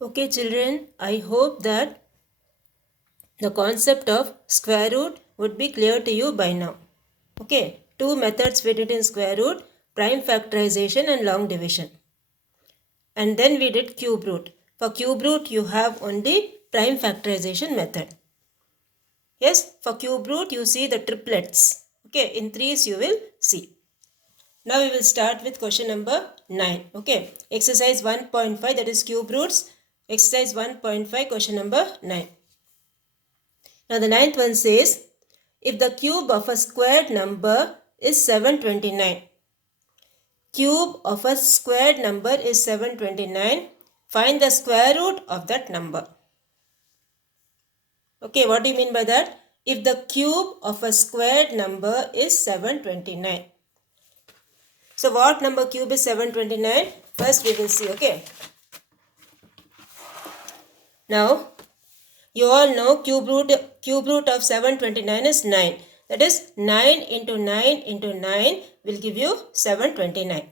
Okay, children, I hope that the concept of square root would be clear to you by now. Okay, two methods we did in square root, prime factorization and long division. And then we did cube root. For cube root, you have only prime factorization method. Yes, for cube root, you see the triplets. Okay, in threes you will see. Now we will start with question number 9. Okay, exercise 1.5, that is cube roots. Exercise 1.5, question number 9. Now the ninth one says, if the cube of a squared number is 729, cube of a squared number is 729, find the square root of that number. Okay, what do you mean by that? If the cube of a squared number is 729. So what number cube is 729? First we will see, okay. Now, you all know cube root of 729 is 9. That is 9 into 9 into 9 will give you 729.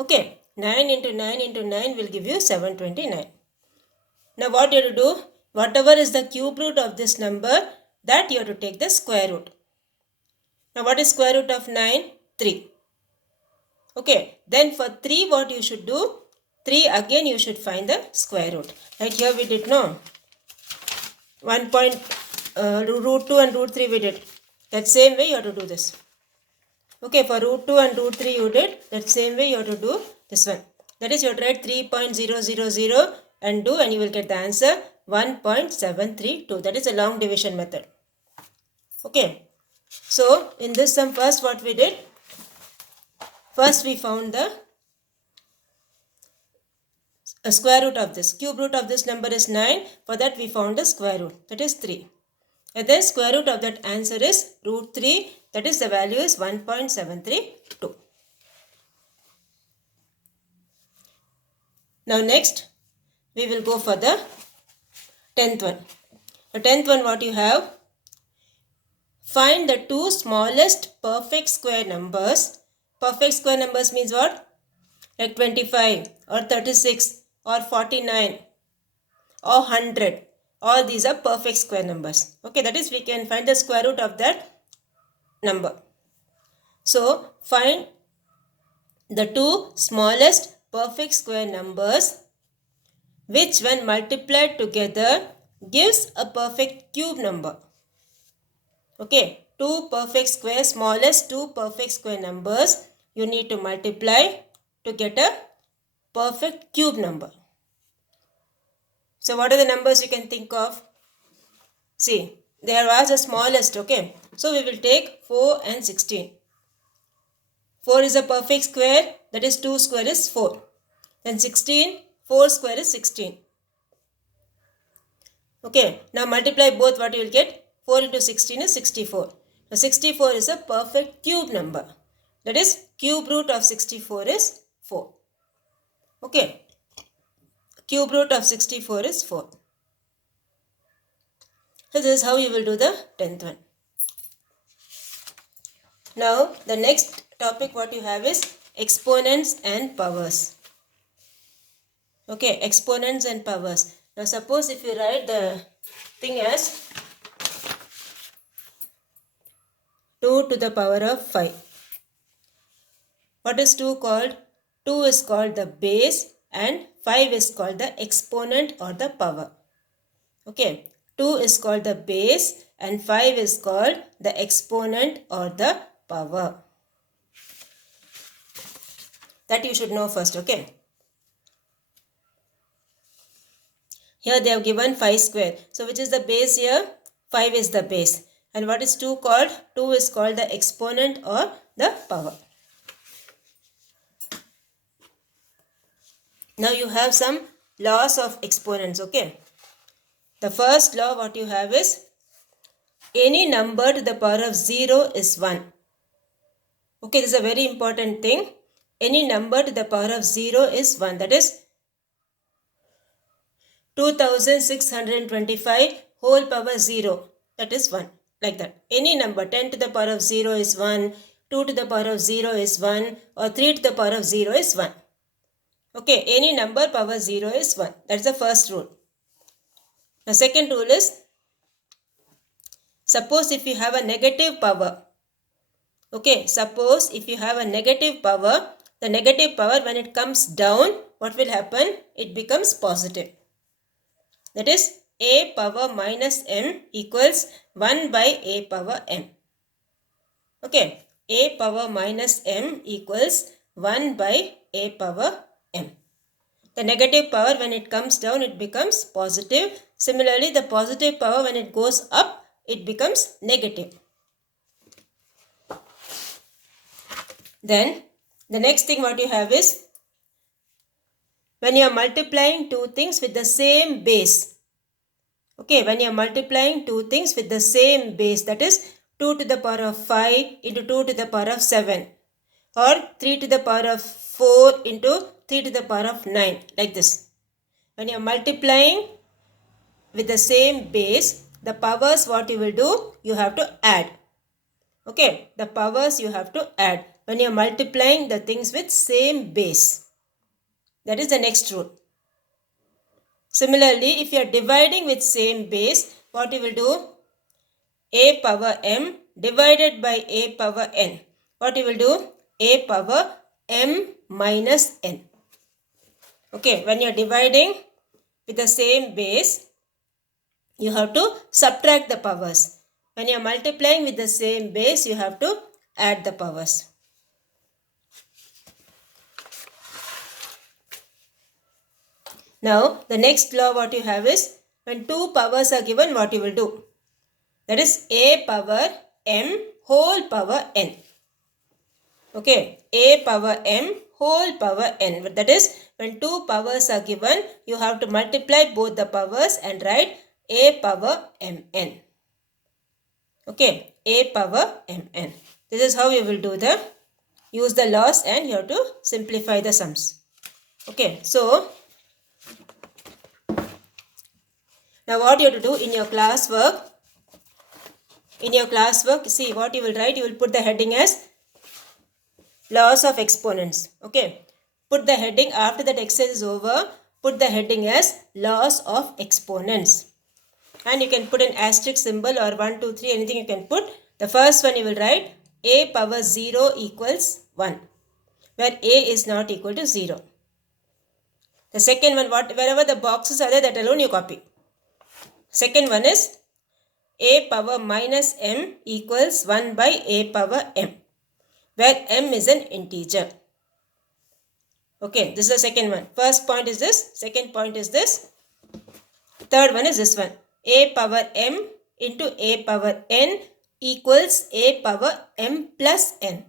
Okay, 9 into 9 into 9 will give you 729. Now what you have to do? Whatever is the cube root of this number, that you have to take the square root. Now what is square root of 9? 3. Okay, then for 3 what you should do? 3 again you should find the square root. Right here we did no. Root 2 and root 3 we did. That same way you have to do this. Okay, for root 2 and root 3 you did. That same way you have to do this one. That is you have to write 3.000 and do, and you will get the answer 1.732. That is a long division method. Okay. So in this sum, first what we did? First we found the square root of this. Cube root of this number is 9. For that we found the square root. That is 3. And then square root of that answer is root 3. That is the value is 1.732. Now next we will go for the 10th one. The 10th one what you have? Find the two smallest perfect square numbers. Perfect square numbers means what? Like 25 or 36 or 49 or 100. All these are perfect square numbers. Okay, that is we can find the square root of that number. So find the two smallest perfect square numbers which when multiplied together gives a perfect cube number. Okay, smallest two perfect square numbers you need to multiply to get a perfect cube number. So what are the numbers you can think of? See, there was the smallest, okay. So we will take 4 and 16. 4 is a perfect square, that is 2 square is 4. Then 16, 4 square is 16. Okay, now multiply both, what you will get? 4 into 16 is 64. Now 64 is a perfect cube number. That is cube root of 64 is 4. Okay, cube root of 64 is 4. So this is how you will do the 10th one. Now the next topic what you have is exponents and powers. Okay, exponents and powers. Now suppose if you write the thing as 2 to the power of 5. What is 2 called? 2 is called the base and 5 is called the exponent or the power. Okay, 2 is called the base and 5 is called the exponent or the power. That you should know first, okay. Here they have given 5 square. So which is the base here? 5 is the base. And what is 2 called? 2 is called the exponent or the power. Now you have some laws of exponents, okay. The first law what you have is any number to the power of 0 is 1. Okay, this is a very important thing. Any number to the power of 0 is 1. That is 2625 whole power 0. That is 1. Like that. Any number 10 to the power of 0 is 1. 2 to the power of 0 is 1. Or 3 to the power of 0 is 1. Okay, any number power 0 is 1. That's the first rule. The second rule is, suppose if you have a negative power. Okay, suppose if you have a negative power, the negative power when it comes down, what will happen? It becomes positive. That is, a power minus m equals 1 by a power m. Okay, a power minus m equals 1 by a power m. The negative power when it comes down, it becomes positive. Similarly, the positive power when it goes up, it becomes negative. Then, the next thing what you have is, when you are multiplying two things with the same base. Okay, when you are multiplying two things with the same base, that is 2 to the power of 5 into 2 to the power of 7, or 3 to the power of 4 into 3 to the power of 9, like this. When you are multiplying with the same base, the powers what you will do, you have to add. Okay, the powers you have to add when you are multiplying the things with same base. That is the next rule. Similarly, if you are dividing with same base, what you will do? A power m divided by a power n. What you will do? A power m minus n. Okay, when you are dividing with the same base, you have to subtract the powers. When you are multiplying with the same base, you have to add the powers. Now, the next law what you have is, when two powers are given, what you will do? That is a power m whole power n. Okay, a power m whole power n. That is, when two powers are given, you have to multiply both the powers and write a power mn. Okay, a power mn. This is how you will do use the laws, and you have to simplify the sums. Okay, so now what you have to do in your classwork, see what you will write, you will put the heading as laws of exponents. Okay, put the heading after that exercise is over, put the heading as laws of exponents. And you can put an asterisk symbol or 1, 2, 3, anything you can put. The first one you will write a power 0 equals 1, where a is not equal to 0. The second one, wherever the boxes are there, that alone you copy. Second one is a power minus m equals 1 by a power m, where m is an integer. Okay, this is the second one. First point is this, second point is this, third one is this one. A power m into a power n equals a power m plus n.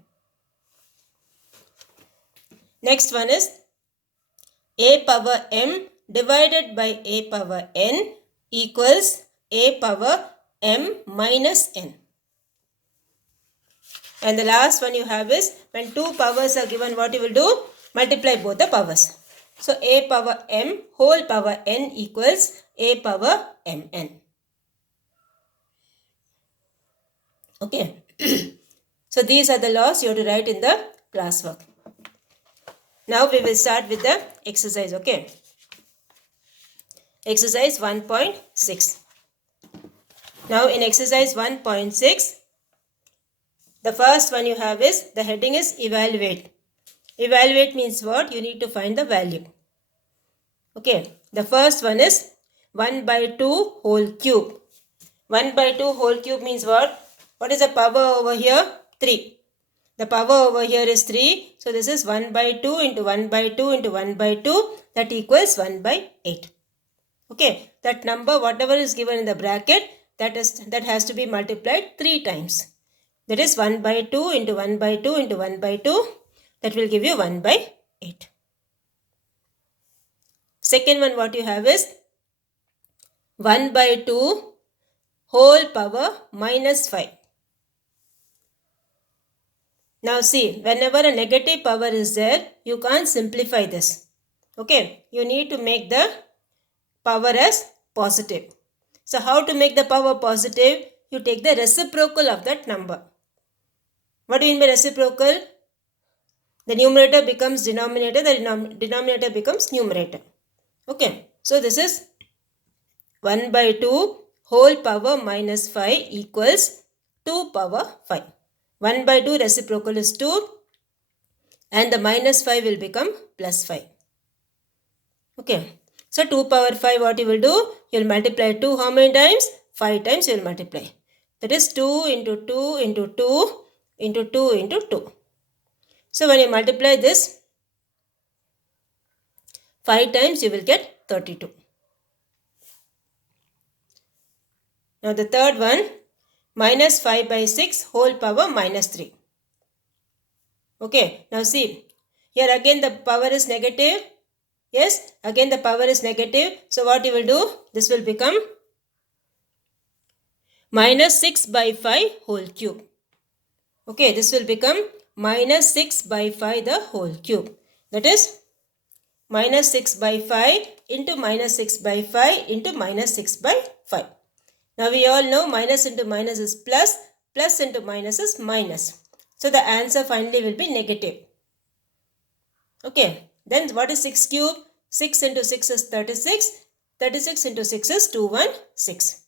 Next one is a power m divided by a power n equals a power m minus n. And the last one you have is, when two powers are given, what you will do? Multiply both the powers. So a power m whole power n equals a power mn. Okay. So these are the laws you have to write in the classwork. Now we will start with the exercise. Okay. Exercise 1.6. Now in exercise 1.6, the first one you have is, the heading is evaluate. Evaluate means what? You need to find the value. Okay. The first one is 1 by 2 whole cube. 1 by 2 whole cube means what? What is the power over here? 3. The power over here is 3. So this is 1 by 2 into 1 by 2 into 1 by 2. That equals 1 by 8. Okay. That number, whatever is given in the bracket, that has to be multiplied 3 times. That is 1 by 2 into 1 by 2 into 1 by 2. That will give you 1 by 8. Second one what you have is 1 by 2 whole power minus 5. Now see, whenever a negative power is there, you can't simplify this. Okay, you need to make the power as positive. So how to make the power positive? You take the reciprocal of that number. What do you mean by reciprocal? The numerator becomes denominator, the denominator becomes numerator. Okay, so this is 1 by 2 whole power minus 5 equals 2 power 5. 1 by 2 reciprocal is 2 and the minus 5 will become plus 5. Okay, so 2 power 5 what you will do? You will multiply 2 how many times? 5 times you will multiply. That is 2 into 2 into 2 into 2 into 2. So when you multiply this 5 times you will get 32. Now the third one, minus 5 by 6 whole power minus 3. Okay, now see, here again the power is negative. Yes, again the power is negative. So what you will do? This will become minus 6 by 5 whole cube. Okay, this will become minus 6 by 5 the whole cube. That is minus 6 by 5 into minus 6 by 5 into minus 6 by 5. Now we all know minus into minus is plus, plus into minus is minus. So the answer finally will be negative. Okay, then what is 6 cube? 6 into 6 is 36. 36 into 6 is 216.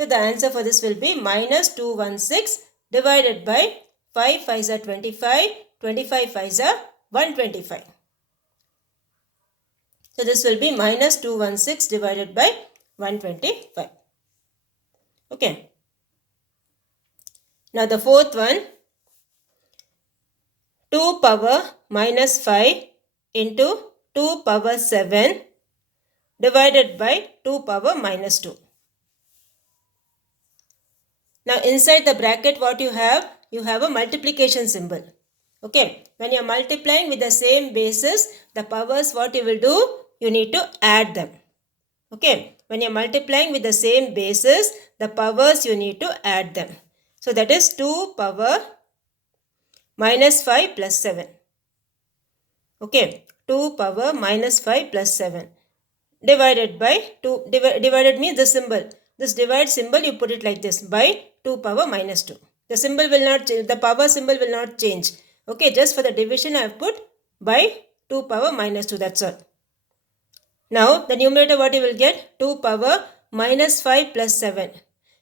So the answer for this will be minus 216 divided by 5 5s are 25. 25 5s are 125. So this will be minus 216 divided by 125. Okay. Now the fourth one, 2 power minus 5 into 2 power 7 divided by 2 power minus 2. Now inside the bracket what you have a multiplication symbol. Okay, when you are multiplying with the same basis, the powers what you will do, you need to add them. Okay, when you are multiplying with the same basis, the powers you need to add them. So that is 2 power minus 5 plus 7. Okay, 2 power minus 5 plus 7 divided by 2. Divided means the symbol. This divide symbol you put it like this, by 2 power minus 2. The symbol will not change, the power symbol will not change. Okay, just for the division I have put by 2 power minus 2, that's all. Now the numerator what you will get? 2 power minus 5 plus 7.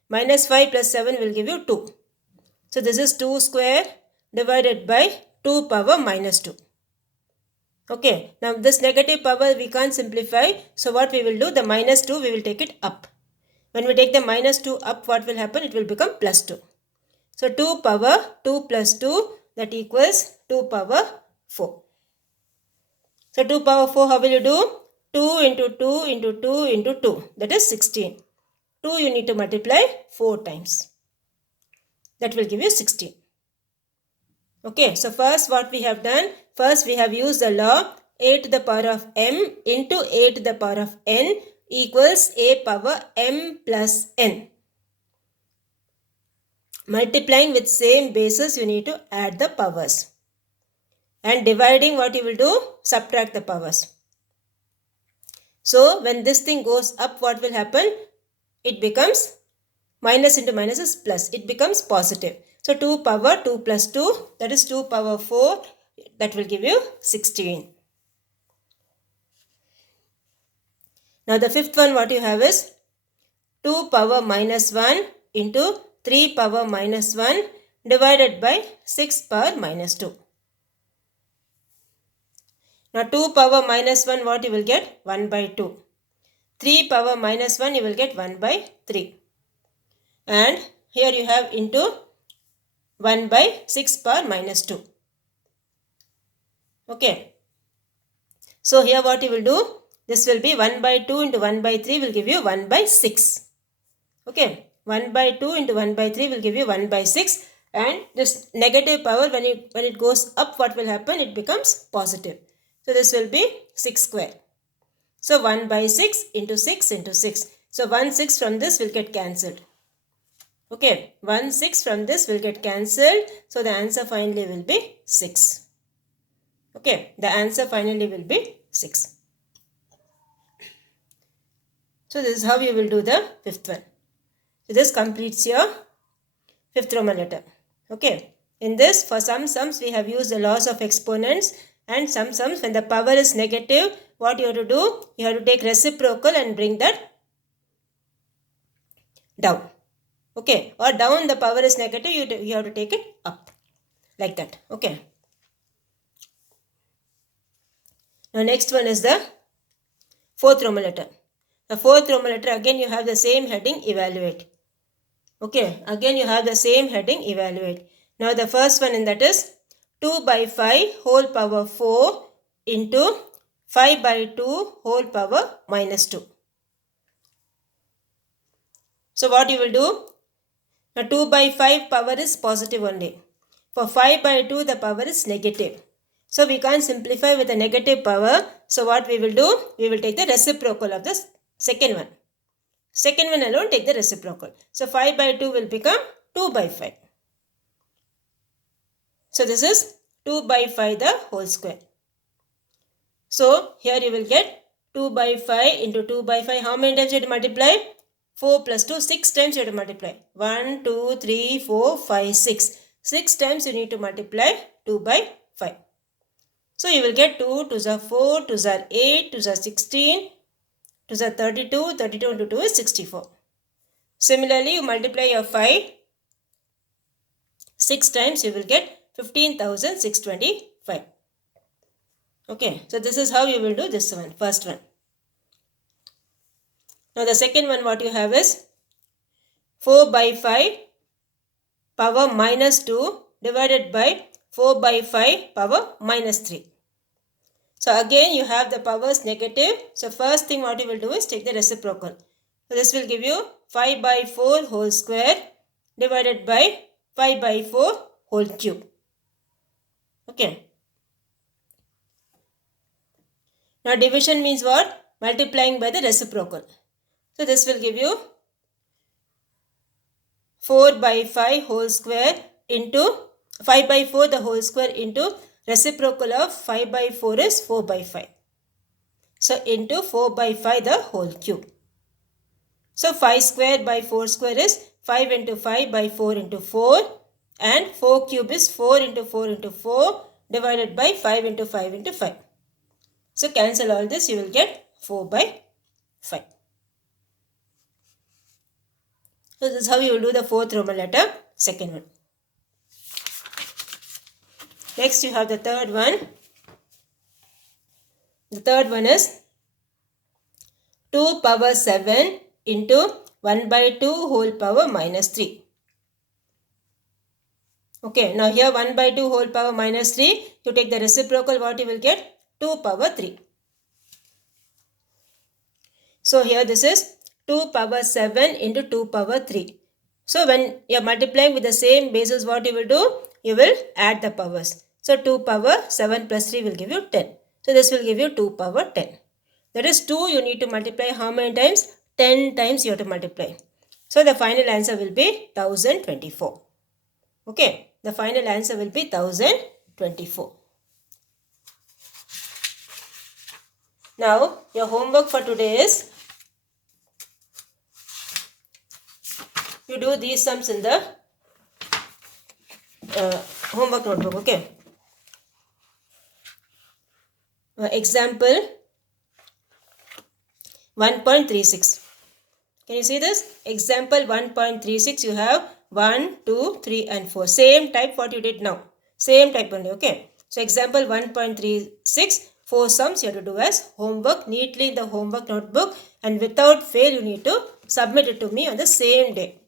Minus 5 plus 7 will give you 2. So this is 2 square divided by 2 power minus 2. Okay, now this negative power we can't simplify. So what we will do? The minus 2 we will take it up. When we take the minus 2 up, what will happen? It will become plus 2. So 2 power 2 plus 2, that equals 2 power 4. So 2 power 4 how will you do? 2 into 2 into 2 into 2, that is 16. 2 you need to multiply 4 times. That will give you 16. Okay, so first what we have done? First we have used the law a to the power of m into a to the power of n equals a power m plus n. Multiplying with same basis, you need to add the powers. And dividing, what you will do? Subtract the powers. So when this thing goes up, what will happen? It becomes minus into minus is plus. It becomes positive. So 2 power 2 plus 2, that is 2 power 4, that will give you 16. Now the fifth one what you have is 2 power minus 1 into 3 power minus 1 divided by 6 power minus 2. Now 2 power minus 1 what you will get? 1 by 2. 3 power minus 1 you will get 1 by 3. And here you have into 1 by 6 power minus 2. Okay. So here what you will do? This will be 1 by 2 into 1 by 3 will give you 1 by 6. Okay. 1 by 2 into 1 by 3 will give you 1 by 6. And this negative power, when it goes up, what will happen? It becomes positive. So this will be 6 square. So 1 by 6 into 6 into 6. So 1 6 from this will get cancelled. Okay, 1 6 from this will get cancelled. So the answer finally will be 6. Okay, the answer finally will be 6. So this is how you will do the fifth one. So this completes your fifth Roman letter. Okay, In this, for some sums, we have used the laws of exponents, and some sums, when the power is negative, what you have to do? You have to take reciprocal and bring that down. Okay, or down the power is negative, you have to take it up, like that. Okay. Now next one is the fourth Roman letter. The fourth Roman letter, again you have the same heading, evaluate. Okay, again you have the same heading, evaluate. Now the first one in that is 2 by 5 whole power 4 into 5 by 2 whole power minus 2. So what you will do? Now 2 by 5 power is positive only. For 5 by 2 the power is negative. So we can't simplify with a negative power. So what we will do? We will take the reciprocal of the second one. Second one alone take the reciprocal. So 5 by 2 will become 2 by 5. So this is 2 by 5 the whole square. So here you will get 2 by 5 into 2 by 5. How many times you have to multiply? 4 plus 2, 6 times you have to multiply. 1, 2, 3, 4, 5, 6. 6 times you need to multiply 2 by 5. So you will get 2 to the 4, to the 8, to the 16, to the 32, 32 into 2 is 64. Similarly, you multiply your 5 6 times, you will get 15,625. Okay, so this is how you will do this one, first one. Now the second one what you have is 4 by 5 power minus 2 divided by 4 by 5 power minus 3. So again you have the powers negative. So first thing what you will do is take the reciprocal. So this will give you 5 by 4 whole square divided by 5 by 4 whole cube. Okay. Now division means what? Multiplying by the reciprocal. So this will give you 4 by 5 whole square into 5 by 4 the whole square into reciprocal of 5 by 4 is 4 by 5. So into 4 by 5 the whole cube. So 5 square by 4 square is 5 into 5 by 4 into 4, and 4 cube is 4 into 4 into 4 divided by 5 into 5 into 5. So cancel all this, you will get 4 by 5. So this is how you will do the fourth Roman letter, second one. Next you have the third one. The third one is 2 power 7 into 1 by 2 whole power minus 3. Okay, now here 1 by 2 whole power minus 3, you take the reciprocal, what you will get? 2 power 3. So here this is 2 power 7 into 2 power 3. So when you are multiplying with the same basis, what you will do? You will add the powers. So 2 power 7 plus 3 will give you 10. So this will give you 2 power 10. That is 2 you need to multiply how many times? 10 times you have to multiply. So the final answer will be 1024. Okay, the final answer will be 1024. Now your homework for today is you do these sums in the homework notebook. Okay. Example 1.36. Can you see this? Example 1.36, you have 1, 2, 3 and 4. Same type what you did now. Same type only. Okay. So example 1.36, 4 sums you have to do as homework neatly in the homework notebook, and without fail you need to submit it to me on the same day.